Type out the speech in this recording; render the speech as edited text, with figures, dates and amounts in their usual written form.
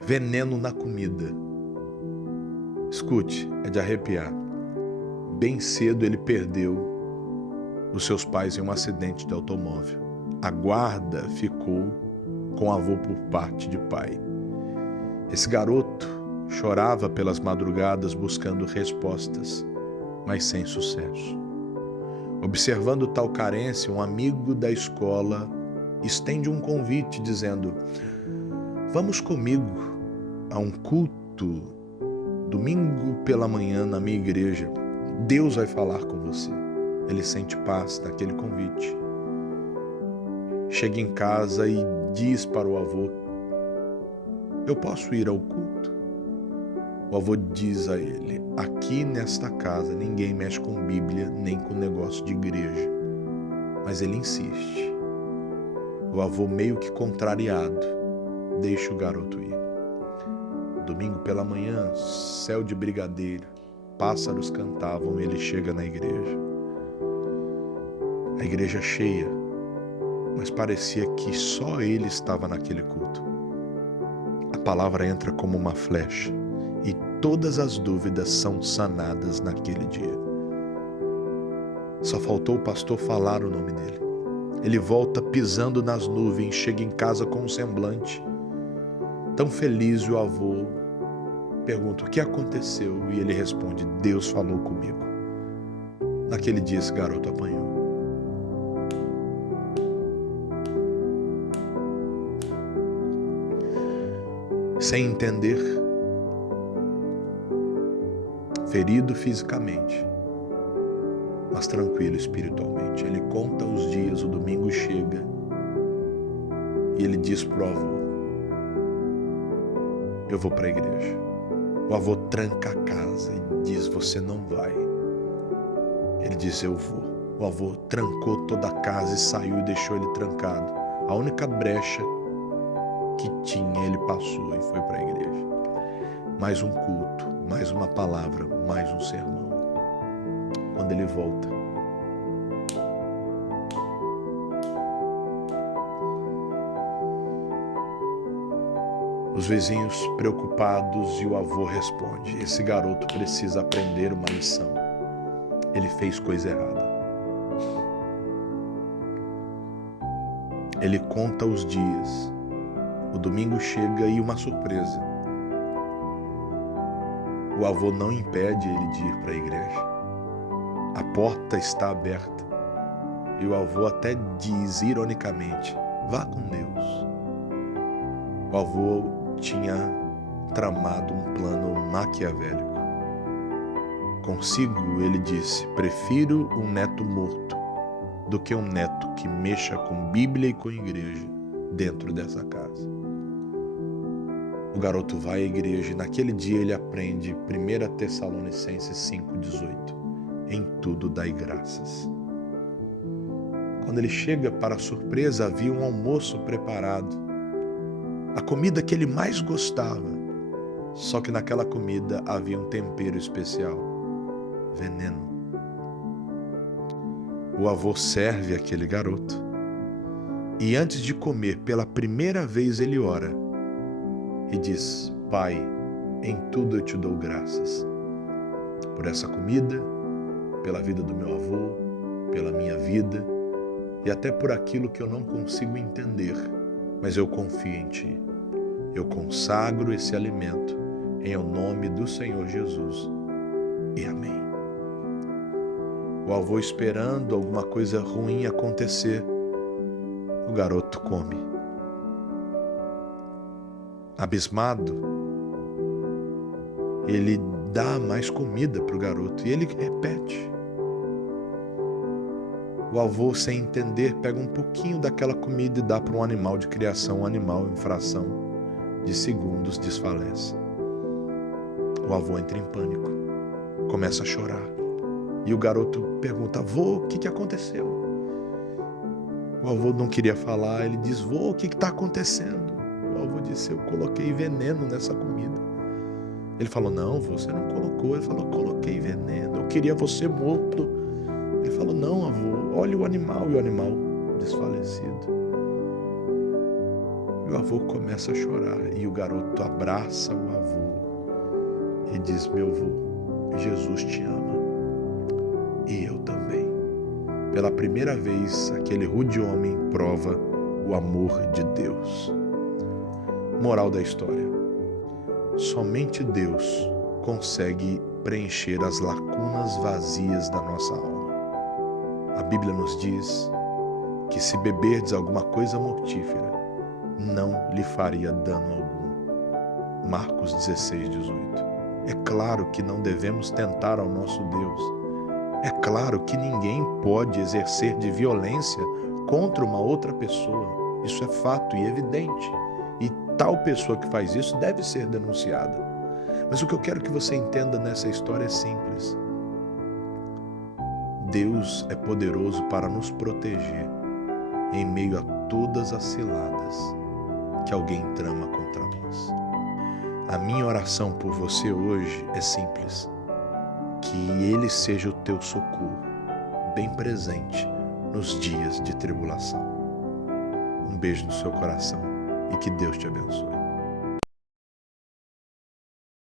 Veneno na comida. Escute, é de arrepiar. Bem cedo ele perdeu os seus pais em um acidente de automóvel. A guarda ficou com o avô por parte de pai. Esse garoto chorava pelas madrugadas buscando respostas, mas sem sucesso. Observando tal carência, um amigo da escola estende um convite dizendo: vamos comigo a um culto domingo pela manhã na minha igreja. Deus vai falar com você. Ele sente paz naquele convite. Chega em casa e diz para o avô: eu posso ir ao culto? O avô diz a ele: aqui nesta casa ninguém mexe com Bíblia nem com negócio de igreja. Mas ele insiste. O avô, meio que contrariado, deixa o garoto ir. Domingo pela manhã, céu de brigadeiro, pássaros cantavam e ele chega na igreja. A igreja cheia, mas parecia que só ele estava naquele culto. A palavra entra como uma flecha e todas as dúvidas são sanadas naquele dia. Só faltou o pastor falar o nome dele. Ele volta pisando nas nuvens, chega em casa com um semblante tão feliz, e o avô pergunta: o que aconteceu? E ele responde: Deus falou comigo. Naquele dia esse garoto apanhou. Sem entender, ferido fisicamente, mas tranquilo espiritualmente. Ele conta os dias, o domingo chega e ele diz pro avô: eu vou para a igreja. O avô tranca a casa e diz: você não vai. Ele diz: eu vou. O avô trancou toda a casa e saiu e deixou ele trancado. A única brecha que tinha ele passou e foi para a igreja. Mais um culto, mais uma palavra, mais um sermão. Quando ele volta, os vizinhos preocupados, e o avô responde: esse garoto precisa aprender uma lição. Ele fez coisa errada. Ele conta os dias. O domingo chega e uma surpresa. O avô não impede ele de ir para a igreja. A porta está aberta. E o avô até diz ironicamente: vá com Deus. O avô tinha tramado um plano maquiavélico. Consigo, ele disse: prefiro um neto morto do que um neto que mexa com Bíblia e com igreja dentro dessa casa. O garoto vai à igreja e naquele dia ele aprende 1 Tessalonicenses 5,18. Em tudo dai graças. Quando ele chega, para a surpresa, havia um almoço preparado. A comida que ele mais gostava. Só que naquela comida havia um tempero especial: veneno. O avô serve aquele garoto. E antes de comer, pela primeira vez ele ora e diz: Pai, em tudo eu te dou graças. Por essa comida, pela vida do meu avô, pela minha vida e até por aquilo que eu não consigo entender, mas eu confio em Ti. Eu consagro esse alimento em o nome do Senhor Jesus. E amém. O avô esperando alguma coisa ruim acontecer, o garoto come. Abismado, ele dá mais comida para o garoto e ele repete. O avô, sem entender, pega um pouquinho daquela comida e dá para um animal de criação. O animal, em fração de segundos, desfalece. O avô entra em pânico, começa a chorar. E o garoto pergunta: avô, o que aconteceu? O avô não queria falar. Ele diz: vô, o que está acontecendo? O avô disse: eu coloquei veneno nessa comida. Ele falou: não, você não colocou. Ele falou: coloquei veneno, eu queria você morto. Ele falou: não, avô, olha o animal. E o animal desfalecido. E o avô começa a chorar e o garoto abraça o avô e diz: meu avô, Jesus te ama e eu também. Pela primeira vez, aquele rude homem prova o amor de Deus. Moral da história: somente Deus consegue preencher as lacunas vazias da nossa alma. A Bíblia nos diz que se beberdes alguma coisa mortífera, não lhe faria dano algum. Marcos 16, 18. É claro que não devemos tentar ao nosso Deus. É claro que ninguém pode exercer de violência contra uma outra pessoa. Isso é fato e evidente. E tal pessoa que faz isso deve ser denunciada. Mas o que eu quero que você entenda nessa história é simples. Deus é poderoso para nos proteger em meio a todas as ciladas que alguém trama contra nós. A minha oração por você hoje é simples: que Ele seja o teu socorro, bem presente nos dias de tribulação. Um beijo no seu coração e que Deus te abençoe.